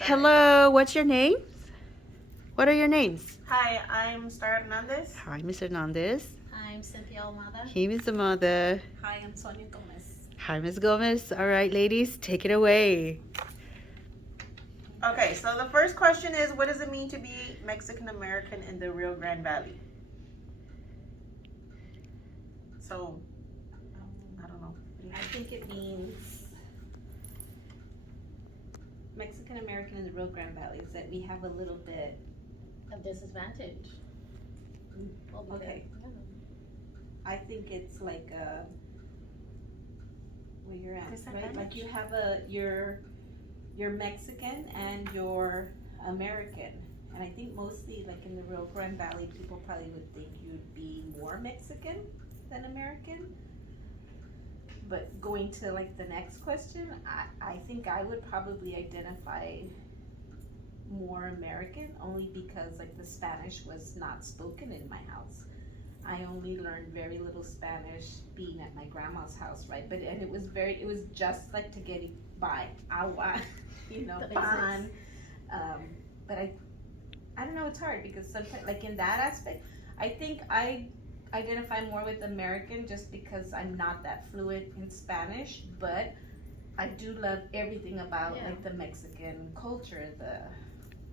Hello, what's your name? What are your names? Hi, I'm Star Hernandez. Hi, Ms. Hernandez. I'm Cynthia Almada. He is the mother. Hi, I'm Sonia Gomez. Hi, Ms. Gomez. All right, ladies, take it away. Okay, so the first question is, what does it mean to be Mexican American in the Rio Grande Valley? So, I don't know. I think it means Mexican American in the Rio Grande Valley is that we have a little bit of disadvantage. Okay. I think it's like where you're at, right? Like you have you're Mexican and you're American. And I think mostly like in the Rio Grande Valley, people probably would think you'd be more Mexican than American. But going to like the next question, I think I would probably identify more American only because like the Spanish was not spoken in my house. I only learned very little Spanish being at my grandma's house, right? But and it was just like to get by, agua, pan. But I don't know, it's hard because sometimes like in that aspect, I think I identify more with American just because I'm not that fluent in Spanish, but I do love everything about like the Mexican culture,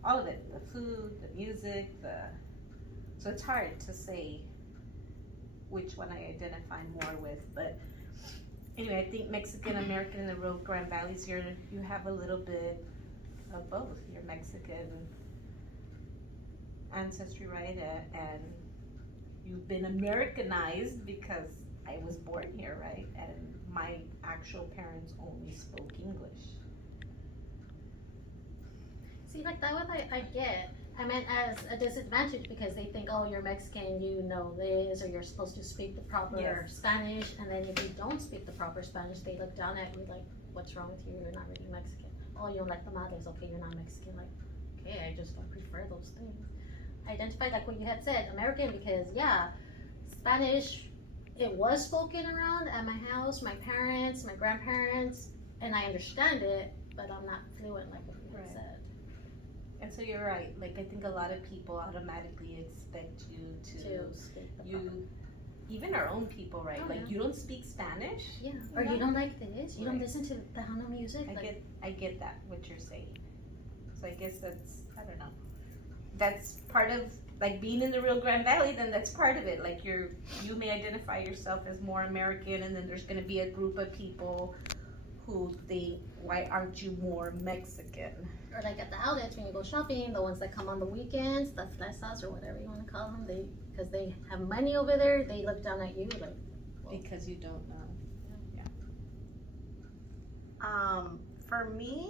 all of it, the food, the music, so it's hard to say which one I identify more with, but anyway, I think Mexican American in the Rio Grande Valleys, you have a little bit of both. You're Mexican ancestry, right? And you've been Americanized because I was born here, right? And my actual parents only spoke English. See, like that one I get. I meant as a disadvantage because they think, oh, you're Mexican, you know this, or you're supposed to speak the proper Spanish, and then if you don't speak the proper Spanish, they look down at you like, what's wrong with you? You're not really Mexican. Oh, you don't like tamales, okay, you're not Mexican. Like, okay, I just don't prefer those things. I identified like what you had said, American, because Spanish, it was spoken around at my house, my parents, my grandparents, and I understand it, but I'm not fluent like what you had said. And so you're right. Like I think a lot of people automatically expect you to speak even our own people, right? Oh, like you don't speak Spanish. Yeah. Or you don't like this. You don't listen to the Tejano music. I get that what you're saying. So I guess that's I don't know. That's part of like being in the Rio Grande Valley. Then that's part of it. Like you may identify yourself as more American, and then there's going to be a group of people who think, why aren't you more Mexican? Or like at the outlets when you go shopping, the ones that come on the weekends, the flesas or whatever you want to call them, because they have money over there, they look down at you like, well, because you don't know. For me,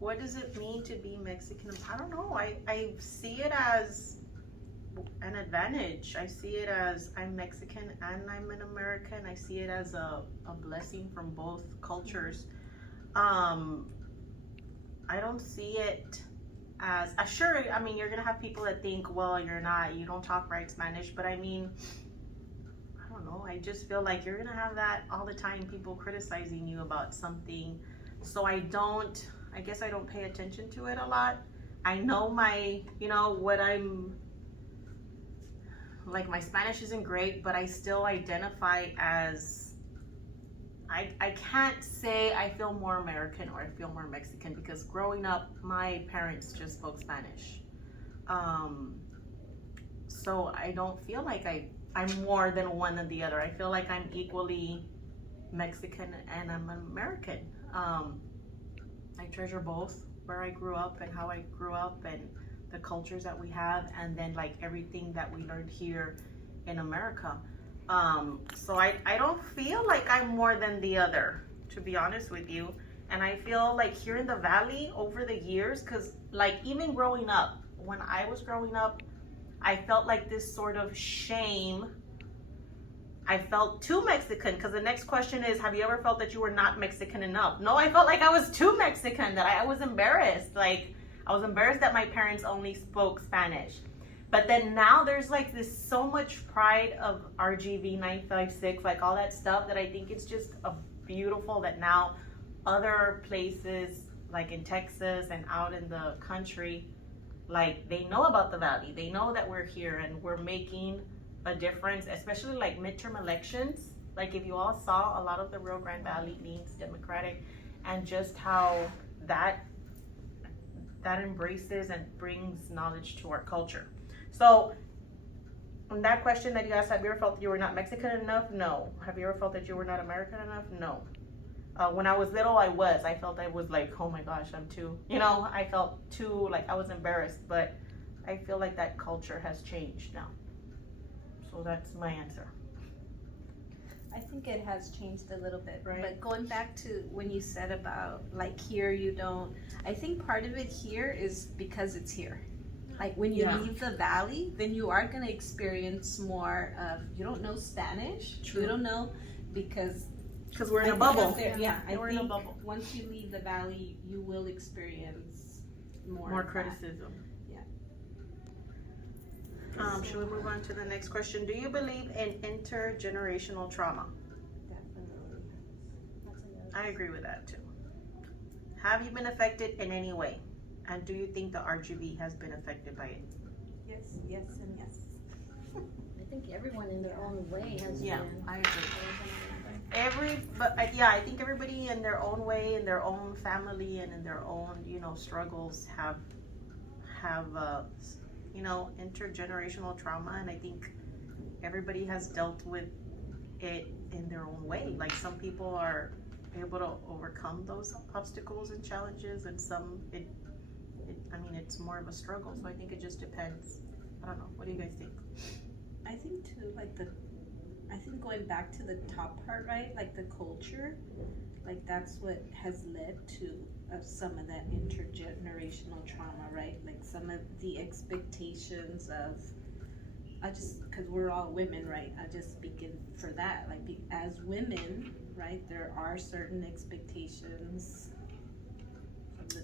what does it mean to be Mexican? I don't know. I see it as an advantage. I see it as I'm Mexican and I'm an American. I see it as a blessing from both cultures. I don't see it as sure. I mean, you're gonna have people that think, well, you don't talk right Spanish, but I mean, I don't know. I just feel like you're gonna have that all the time. People criticizing you about something, so I guess I don't pay attention to it a lot. I know what I'm like. My Spanish isn't great, but I still identify as. I can't say I feel more American or I feel more Mexican because growing up, my parents just spoke Spanish. So I don't feel like I'm more than one than the other. I feel like I'm equally Mexican and I'm American. I treasure both where I grew up and how I grew up and the cultures that we have and then like everything that we learned here in America. So I don't feel like I'm more than the other, to be honest with you. And I feel like here in the Valley over the years, because like even growing up, when I was growing up, I felt like this sort of shame. I felt too Mexican because the next question is, have you ever felt that you were not Mexican enough? No, I felt like I was too Mexican, that I was embarrassed. Like I was embarrassed that my parents only spoke Spanish. But then now there's like this so much pride of RGV 956, like all that stuff that I think it's just beautiful that now other places like in Texas and out in the country, like they know about the valley. They know that we're here and we're making a difference, especially like midterm elections. Like if you all saw, a lot of the Rio Grande Valley leans Democratic, and just how that embraces and brings knowledge to our culture. So on that question that you asked, have you ever felt that you were not Mexican enough? No. Have you ever felt that you were not American enough? No. When I was little, I felt I was like, oh my gosh, I'm too, I felt too, like I was embarrassed, but I feel like that culture has changed now. So that's my answer. I think it has changed a little bit, Right. But going back to when you said about like here you don't, I think part of it here is because it's here. Like when you leave the valley, then you are gonna experience more of, you don't know Spanish, True. you don't know, because We're in a bubble. I We're think in a bubble. once you leave the valley, you will experience more of that. criticism. Yeah. Should we move on to the next question? Do you believe in intergenerational trauma? Definitely. That's a yes. I agree with that too. Have you been affected in any way? And do you think the RGB has been affected by it? Yes, yes, and yes. I think everyone in their own way has Yeah, been. I agree. I think everybody in their own way, in their own family, and in their own, struggles have intergenerational trauma, and I think everybody has dealt with it in their own way. Like some people are able to overcome those obstacles and challenges, and some it's more of a struggle. So I think it just depends. I don't know. What do you guys think? I think too, I think going back to the top part, right? Like the culture, like that's what has led to some of that intergenerational trauma, right? Like some of the expectations of, because we're all women, right? I just speaking for that. Like as women, right? There are certain expectations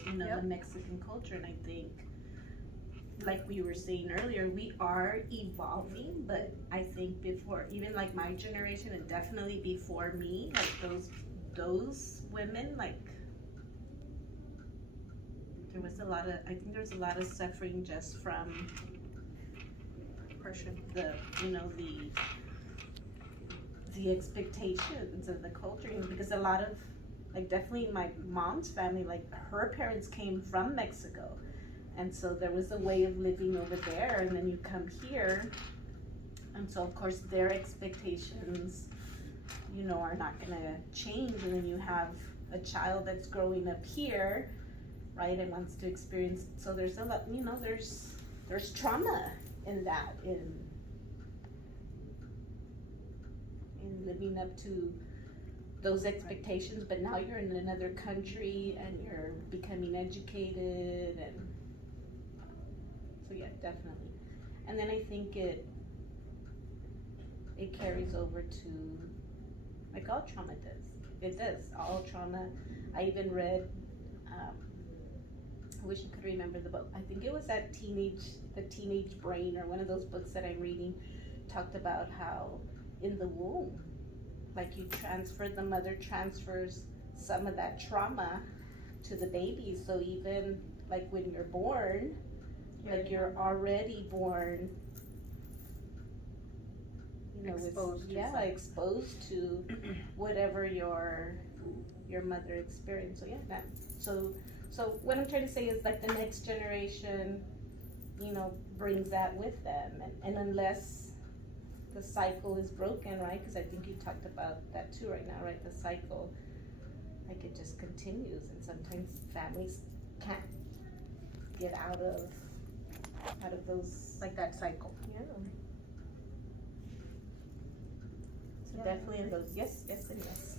from the Mexican culture, and I think, like we were saying earlier, we are evolving, but I think before, even like my generation and definitely before me, like those women, like there was a lot of suffering just from Oppression. the expectations of the culture, because a lot of, like definitely my mom's family, like her parents came from Mexico. And so there was a way of living over there, and then you come here, and so of course their expectations, are not gonna change, and then you have a child that's growing up here, right, and wants to experience, so there's a lot, there's trauma in that, in living up to those expectations, but now you're in another country, and you're becoming educated, and so yeah, definitely. And then I think it carries over to, like all trauma does. It does, all trauma. I even read, I wish I could remember the book. I think it was The Teenage Brain, or one of those books that I'm reading, talked about how in the womb, like the mother transfers some of that trauma to the baby. So even like when you're born, like you're already born, exposed to whatever your mother experienced. So yeah, so what I'm trying to say is, like, the next generation, brings that with them, and unless the cycle is broken, right? Because I think you talked about that too right now, right? The cycle, like, it just continues, and sometimes families can't get out of those, Like that cycle. yeah. So definitely in those, yes, and yes.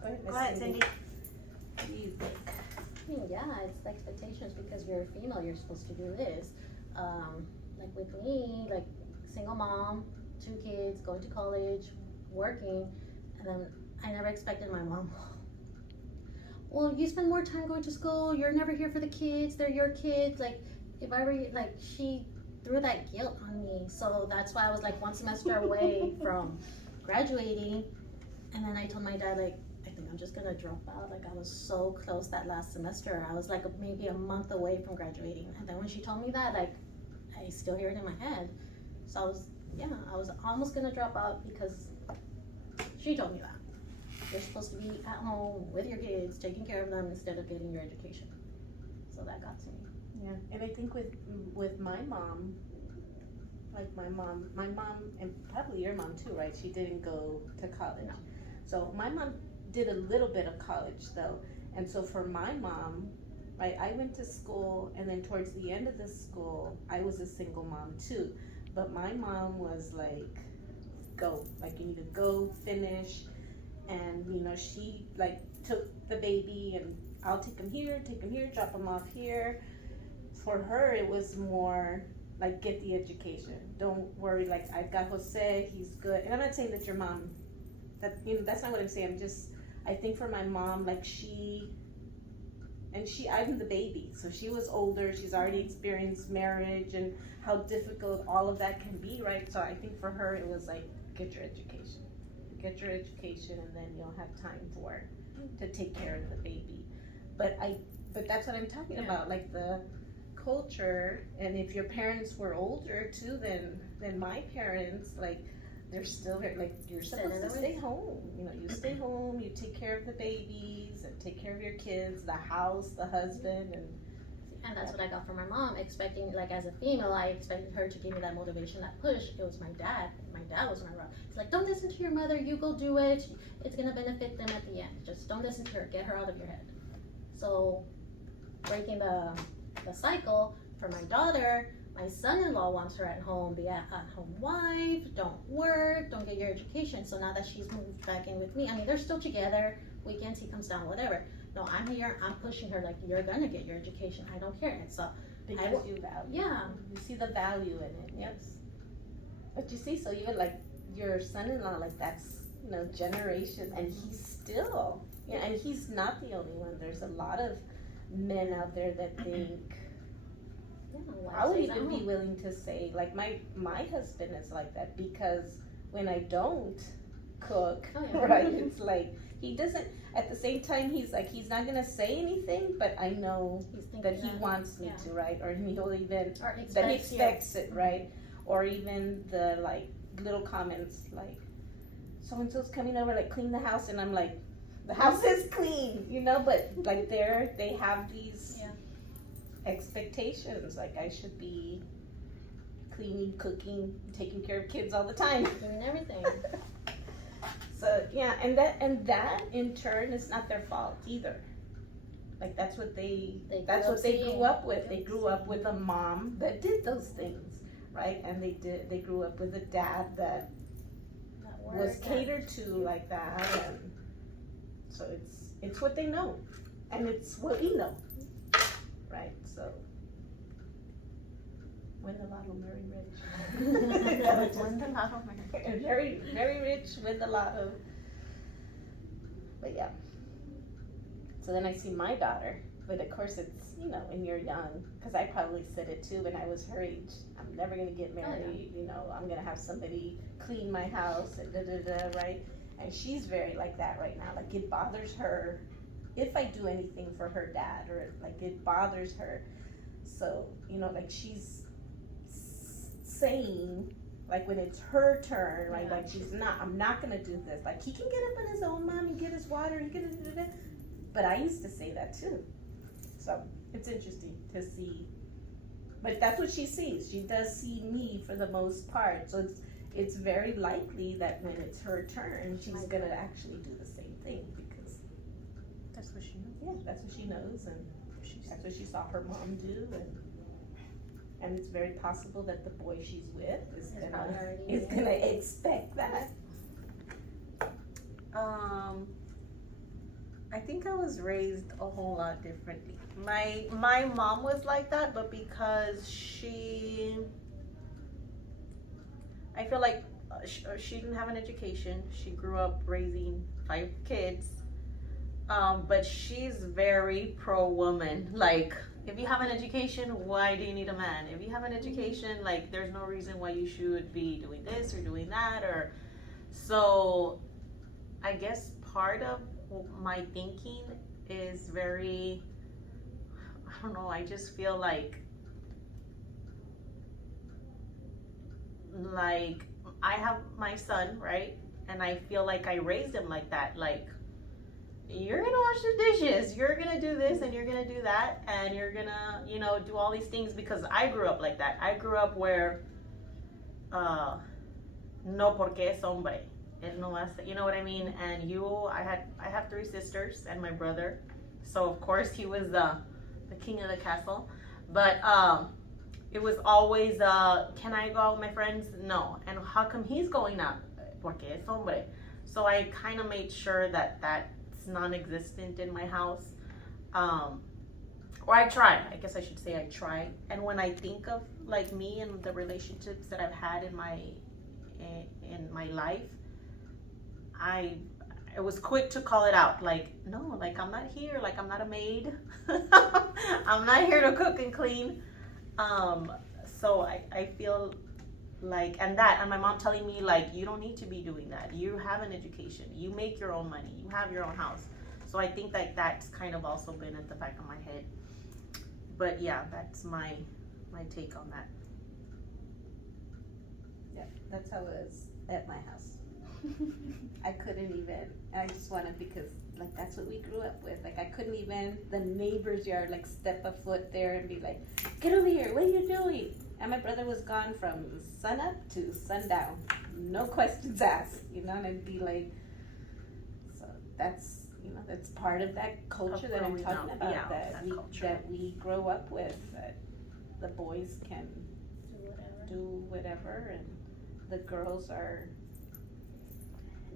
Go ahead, Miss Go ahead, Cindy. What do you think? I mean, yeah, it's the expectations, because you're a female, you're supposed to do this. Like with me, like single mom, 2 kids, going to college, working, and then I never expected my mom, well, you spend more time going to school, you're never here for the kids, they're your kids. Like, if I were, like, she threw that guilt on me. So that's why I was like 1 semester away from graduating. And then I told my dad, like, I think I'm just gonna drop out. Like I was so close that last semester. I was like maybe a month away from graduating. And then when she told me that, like I still hear it in my head. So I was almost gonna drop out because she told me that. You're supposed to be at home with your kids, taking care of them instead of getting your education. So that got to me. Yeah, and I think with my mom, like my mom, and probably your mom too, right? She didn't go to college. No. So my mom did a little bit of college though. And so for my mom, right, I went to school and then towards the end of the school, I was a single mom too. But my mom was like, go, like you need to go finish. And you know, she like took the baby and I'll take him here, drop him off here. For her, it was more like get the education. Don't worry, like I've got Jose, he's good. And I'm not saying that your mom, that you know, that's not what I'm saying. I think for my mom, like I'm the baby, so she was older. She's already experienced marriage and how difficult all of that can be, right? So I think for her, it was like get your education, and then you'll have time to take care of the baby. But that's what I'm talking about, like the culture. And if your parents were older too than my parents, like they're still very, like you're supposed to stay home. You know, you stay home, you take care of the babies and take care of your kids, the house, the husband, And that's what I got from my mom, expecting, like as a female, I expected her to give me that motivation, that push. It was my dad. My dad was my rock. It's like, don't listen to your mother, you go do it. It's gonna benefit them at the end. Just don't listen to her, get her out of your head. So, breaking the cycle, for my daughter, my son-in-law wants her at home, be at home wife, don't work, don't get your education. So now that she's moved back in with me, I mean, they're still together, weekends he comes down, whatever. No, I'm here, I'm pushing her, like, you're gonna get your education, I don't care. And so, because you value. Yeah. You see the value in it, yes. But you see, so you're like, your son-in-law, like that's, you know, generation, and he's still, yeah, and he's not the only one. There's a lot of men out there that think, I would even be willing to say, like my husband is like that, because when I don't cook, right, it's like, he doesn't, at the same time, he's like, he's not gonna say anything, but I know that he wants me to, right, or he'll even, that he expects it, right, or even the, like, little comments, like, so-and-so's coming over, like, clean the house, and I'm like, the house is clean, you know, but, like, they have these expectations, like, I should be cleaning, cooking, taking care of kids all the time. Doing everything. So, yeah, and that in turn is not their fault either. Like, that's what they grew up with. They grew up with a mom that did those things, right? And they grew up with a dad that was catered to like that, and so it's what they know, and it's what we know, right? So win the lotto, marry rich. Win the lotto, marry. Very, very rich, win the lotto. But yeah. So then I see my daughter, but of course it's, you know, when you're young, because I probably said it too when I was her age. I'm never gonna get married, you know, I'm gonna have somebody clean my house and right? And she's very like that right now. Like, it bothers her if I do anything for her dad, or like it bothers her. So, you know, like she's saying, like when it's her turn, right? Like I'm not gonna do this. Like, he can get up on his own, Mom, and get his water, he can do that. But I used to say that too. So it's interesting to see. But that's what she sees. She does see me for the most part. So it's very likely that when it's her turn, she's gonna actually do the same thing, because That's what she knows. yeah, that's what she knows, and that's what she saw her mom do, and it's very possible that the boy she's with is gonna expect that. I think I was raised a whole lot differently. My mom was like that, but because I feel like she didn't have an education. She grew up raising 5 kids, but she's very pro-woman. Like, if you have an education, why do you need a man? If you have an education, like, there's no reason why you should be doing this or doing that, or so. I guess part of my thinking is very, I don't know, I just feel like I have my son, right? And I feel like I raised him like that. Like, you're gonna wash the dishes, you're gonna do this, and you're gonna do that, and you're gonna, you know, do all these things, because I grew up like that. I grew up where, no porque es hombre. Él no hace, you know what I mean? And I have 3 sisters and my brother. So of course he was the king of the castle. But it was always, can I go out with my friends? No. And how come he's going out? Porque es hombre. So I kind of made sure that that's non-existent in my house. Or I try. I guess I should say I try. And when I think of like me and the relationships that I've had in my life, I was quick to call it out. Like, no, like I'm not here. Like I'm not a maid. I'm not here to cook and clean. So I feel like, and my mom telling me like, you don't need to be doing that. You have an education. You make your own money. You have your own house. So I think that that's kind of also been at the back of my head. But yeah, that's my take on that. Yeah, that's how it was at my house. I couldn't even, I just wanted, because like that's what we grew up with. Like I couldn't even, the neighbor's yard, like step a foot there and be like, get over here, what are you doing? And my brother was gone from sun up to sundown, no questions asked, you know, and I'd be like, so that's, you know, that's part of that culture that I'm talking about, yeah, that we grow up with, that the boys can do whatever and the girls are.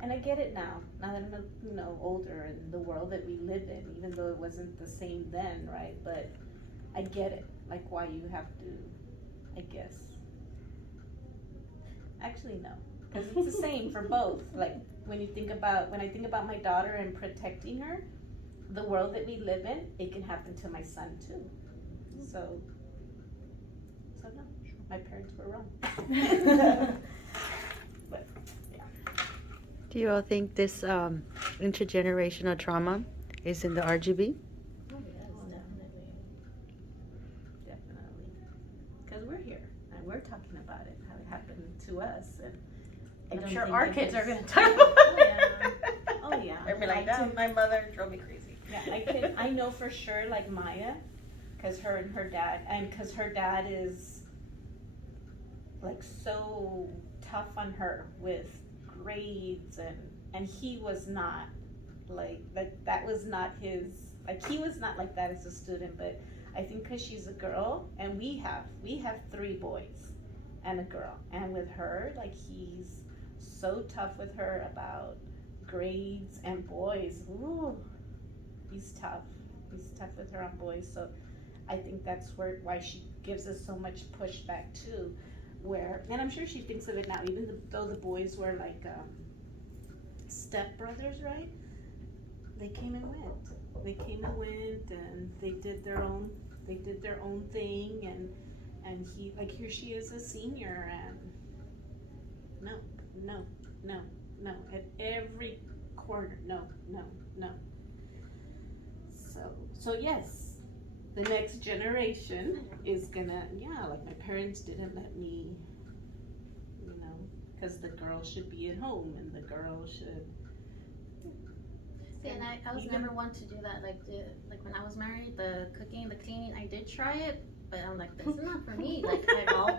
And I get it now that I'm, you know, older, and the world that we live in, even though it wasn't the same then, right? But I get it, like why you have to, I guess. Actually, no, because it's the same for both. Like when I think about my daughter and protecting her, the world that we live in, it can happen to my son too. So no, my parents were wrong. But Do you all think this intergenerational trauma is in the RGB? Oh, yes, definitely. Definitely, because we're here and we're talking about it, how it happened to us, and I I'm sure think our it kids was- are gonna talk about Oh, it. yeah. Oh yeah, They'll be like, I "No, my mother drove me crazy." Yeah, I know for sure, like Maya, because her dad is like so tough on her with grades, and he was not like that was not his, like he was not like that as a student. But I think because she's a girl, and we have 3 boys and a girl, and with her, like he's so tough with her about grades and boys. Ooh, he's tough with her on boys. So I think that's why she gives us so much pushback too, where, and I'm sure she thinks of it now, even though the boys were like step brothers, right? They came and went, and they did their own thing, and he, like, here she is a senior, and no, at every corner, no. So yes, the next generation is gonna, like my parents didn't let me, you know, because the girl should be at home and the girl should. See, and I was never one to do that. Like when I was married, the cooking, the cleaning, I did try it, but I'm like, this is not for me. Like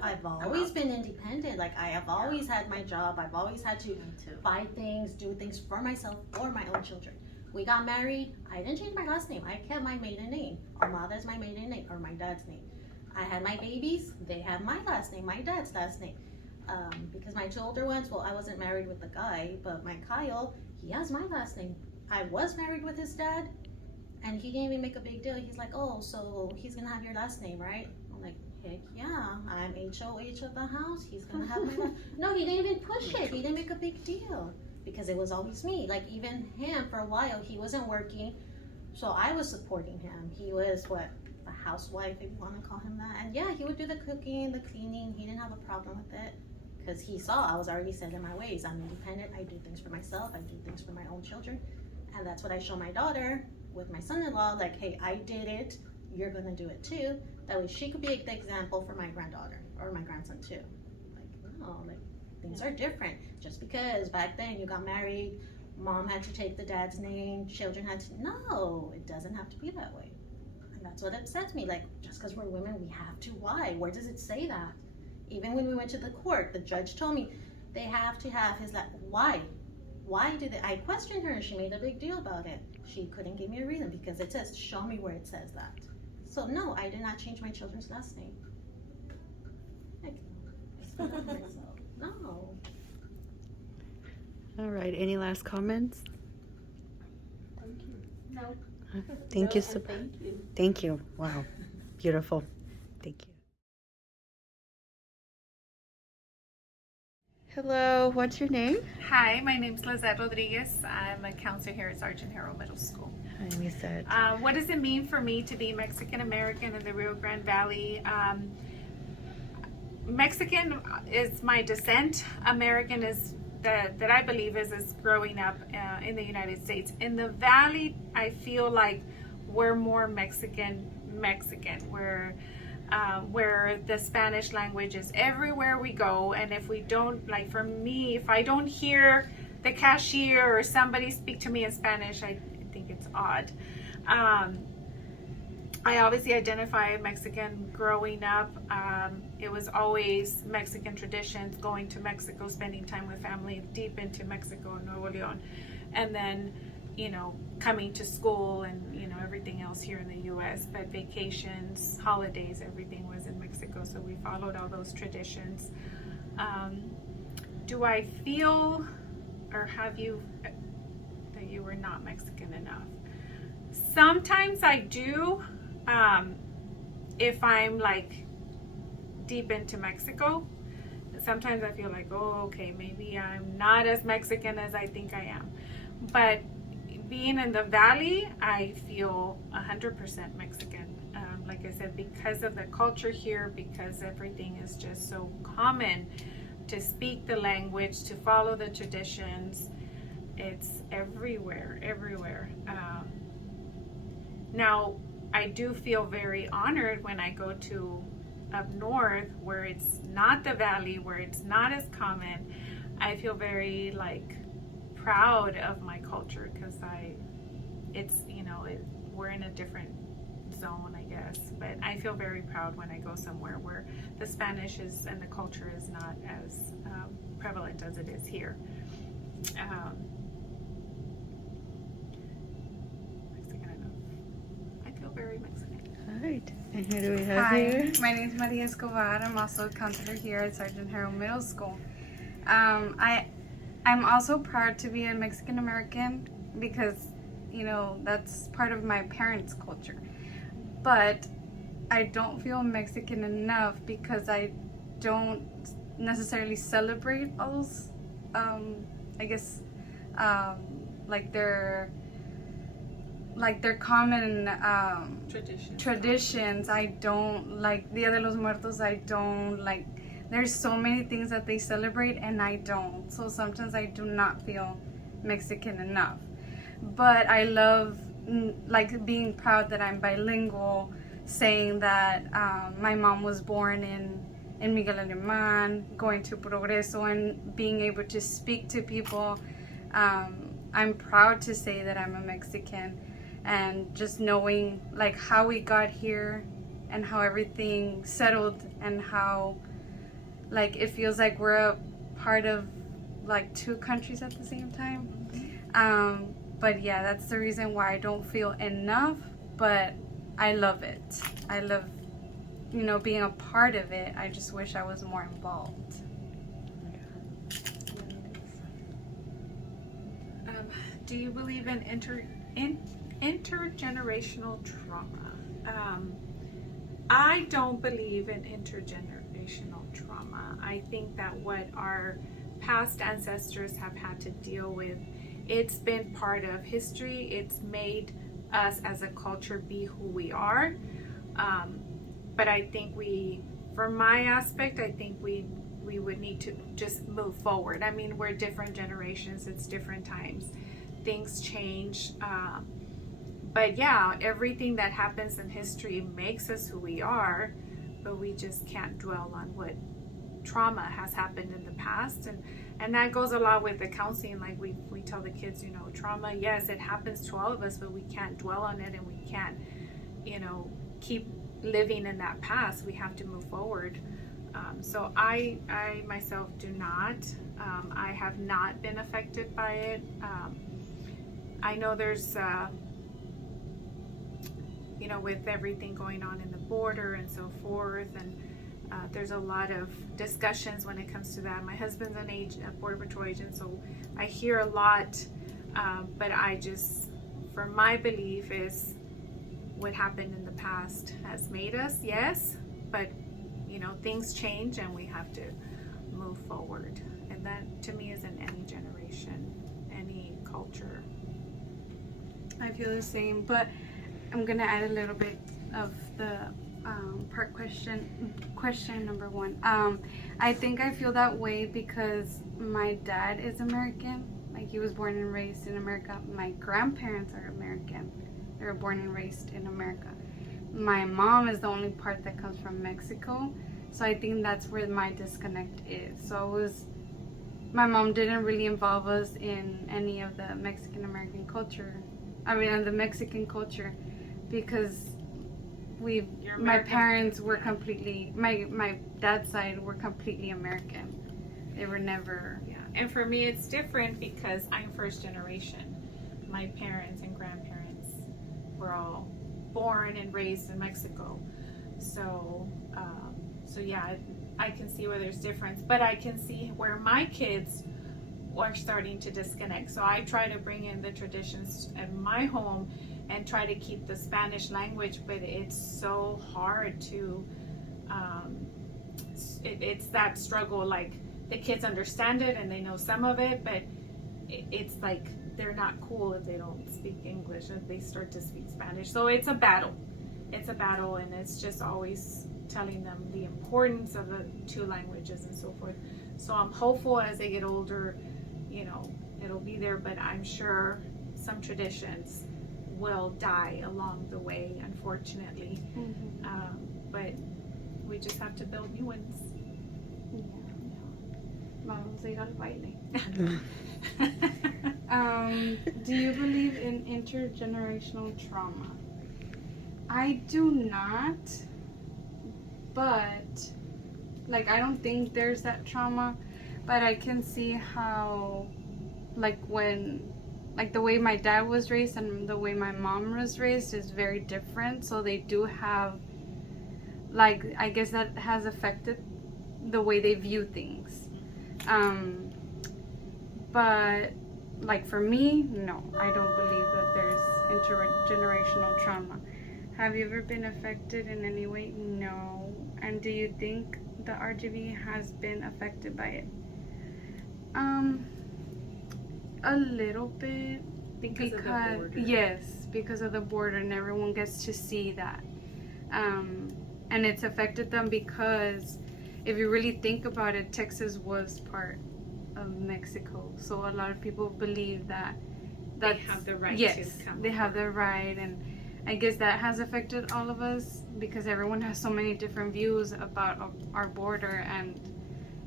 I've always been independent. Like I have always had my job. I've always had to buy things, do things for myself or my own children. We got married. I didn't change my last name. I kept my maiden name. Armada's my maiden name, or my dad's name. I had my babies. They have my last name, my dad's last name. Because my 2 older ones, well, I wasn't married with the guy, but my Kyle, he has my last name. I was married with his dad, and he didn't even make a big deal. He's like, oh, so he's gonna have your last name, right? I'm like, heck yeah, I'm HOH of the house. He's gonna have my last. No, he didn't even push it. He didn't make a big deal because it was always me. Like even him, for a while, he wasn't working, so I was supporting him. He was a housewife, if you want to call him that. And yeah, he would do the cooking, the cleaning. He didn't have a problem with it because he saw I was already set in my ways. I'm independent. I do things for myself. I do things for my own children. And that's what I show my daughter with my son-in-law, like, hey, I did it, you're gonna do it too. That way she could be the example for my granddaughter or my grandson too. Like, no, like, things are different. Just because back then you got married, mom had to take the dad's name, children had to, no, it doesn't have to be that way. And that's what upsets me, like, just because we're women, we have to, why? Where does it say that? Even when we went to the court, the judge told me, they have to have his, why? Why do they, I questioned her and she made a big deal about it. She couldn't give me a reason because it says, show me where it says that. So no, I did not change my children's last name. Heck no. No. All right, any last comments? Thank you. No. Thank No, you so and thank you. Thank you. Wow. Beautiful. Thank you. Hello, what's your name? Hi, my name is Lizette Rodriguez. I'm a counselor here at Sergeant Harrow Middle School. Hi, Lizette. What does it mean for me to be Mexican American in the Rio Grande Valley? Mexican is my descent. American is that I believe is growing up in the United States. In the Valley, I feel like we're more Mexican. Where the Spanish language is everywhere we go, and if we don't, like for me, if I don't hear the cashier or somebody speak to me in Spanish, I think it's odd. I obviously identify Mexican growing up. It was always Mexican traditions, going to Mexico, spending time with family deep into Mexico, Nuevo León, and then, you know, coming to school and, you know, everything else here in the U.S. But vacations, holidays, everything was in Mexico, so we followed all those traditions. Do I feel, or have you, that you were not Mexican enough? Sometimes I do, if I'm like deep into Mexico. Sometimes I feel like, oh, okay, maybe I'm not as Mexican as I think I am. But being in the Valley, I feel 100% Mexican. Like I said, because of the culture here, because everything is just so common to speak the language, to follow the traditions. It's everywhere. Now, I do feel very honored when I go to up north where it's not the Valley, where it's not as common. I feel very like proud of my culture because we're in a different zone, I guess. But I feel very proud when I go somewhere where the Spanish is and the culture is not as prevalent as it is here. Mexican enough. I feel very Mexican. All right. And who do we have Hi, here? my name is Maria Escobar. I'm also a counselor here at Sergeant Harrow Middle School. I'm also proud to be a Mexican American because, you know, that's part of my parents' culture. But I don't feel Mexican enough because I don't necessarily celebrate all those, I guess, like their common traditions. I don't like Dia de los Muertos. I don't like. There's so many things that they celebrate and I don't. So sometimes I do not feel Mexican enough. But I love like being proud that I'm bilingual, saying that my mom was born in Miguel Alemán, going to Progreso and being able to speak to people. I'm proud to say that I'm a Mexican, and just knowing like how we got here and how everything settled and how like it feels like we're a part of like two countries at the same time. But yeah, that's the reason why I don't feel enough, but I love it. I love, you know, being a part of it. I just wish I was more involved. Do you believe in intergenerational trauma? I don't believe in intergenerational trauma. I think that what our past ancestors have had to deal with, it's been part of history. It's made us as a culture be who we are. But I think from my aspect, I think we would need to just move forward. I mean, we're different generations, it's different times. things change. But yeah, everything that happens in history makes us who we are, but we just can't dwell on what trauma has happened in the past. And that goes a lot with the counseling. Like we tell the kids, you know, trauma, yes, it happens to all of us, but we can't dwell on it, and we can't, you know, keep living in that past. We have to move forward. So I myself do not. I have not been affected by it. I know there's, you know, with everything going on in the border and so forth, and there's a lot of discussions when it comes to that. My husband's a Border Patrol agent, so I hear a lot, but I just, for my belief is what happened in the past has made us, yes, but you know, things change and we have to move forward. And that to me is in any generation, any culture. I feel the same, but I'm gonna add a little bit of the part question number one. I think I feel that way because my dad is American. Like, he was born and raised in America. My grandparents are American. They were born and raised in America. My mom is the only part that comes from Mexico, so I think that's where my disconnect is. So my mom didn't really involve us in any of the Mexican American culture. I mean, the Mexican culture, because my parents were completely, my dad's side were completely American. They were never. Yeah, and for me it's different because I'm first generation. My parents and grandparents were all born and raised in Mexico. So yeah, I can see where there's difference, but I can see where my kids are starting to disconnect. So I try to bring in the traditions at my home and try to keep the Spanish language, but it's so hard to, it's that struggle. Like, the kids understand it and they know some of it, but it's like they're not cool if they don't speak English, if they start to speak Spanish. So it's a battle. It's a battle, and it's just always telling them the importance of the two languages and so forth. So I'm hopeful as they get older, you know, it'll be there, but I'm sure some traditions will die along the way, unfortunately. But we just have to build new ones. Vamos a ir al baile. Do you believe in intergenerational trauma? I do not, but like, I don't think there's that trauma, but I can see how, like, the way my dad was raised and the way my mom was raised is very different. So they do have, like, I guess that has affected the way they view things. But like, for me, no, I don't believe that there's intergenerational trauma. Have you ever been affected in any way? No. And do you think the RGB has been affected by it? A little bit, because of the border. Yes, because of the border, and everyone gets to see that. And it's affected them because if you really think about it, Texas was part of Mexico, so a lot of people believe that They have the right yes, to come they over. have the right, and I guess that has affected all of us because everyone has so many different views about our border and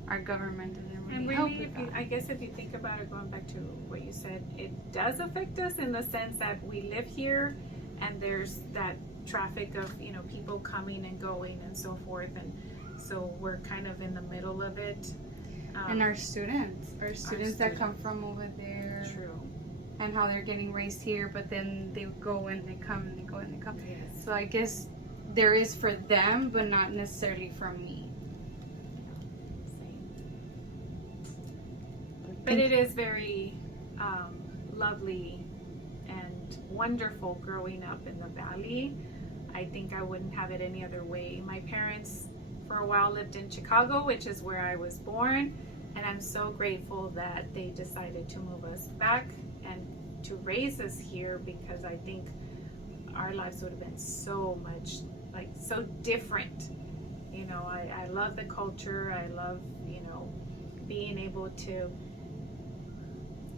our government. And help really, with that. I guess if you think about it, going back to what you said, it does affect us in the sense that we live here, and there's that traffic of, you know, people coming and going and so forth, and so we're kind of in the middle of it. And our students that come from over there, True. and how they're getting raised here, but then they go and they come and they go and they come. Yes. So I guess there is for them, but not necessarily for me. But it is very lovely and wonderful growing up in the valley. I think I wouldn't have it any other way. My parents for a while lived in Chicago, which is where I was born, and I'm so grateful that they decided to move us back and to raise us here, because I think our lives would have been so much, like, so different. You know, I love the culture. I love, you know, being able to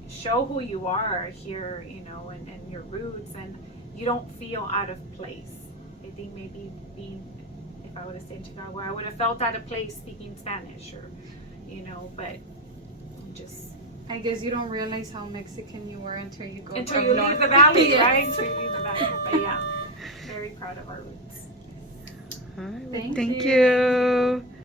show who you are here, you know, and your roots, and you don't feel out of place. I think maybe if I would have stayed in Chicago, I would have felt out of place speaking Spanish, or, you know, but just I guess you don't realize how Mexican you were until you go until up you north. leave the valley, Yes. right? Until you leave the valley. But yeah, very proud of our roots. All right, well, Thank thank you. you.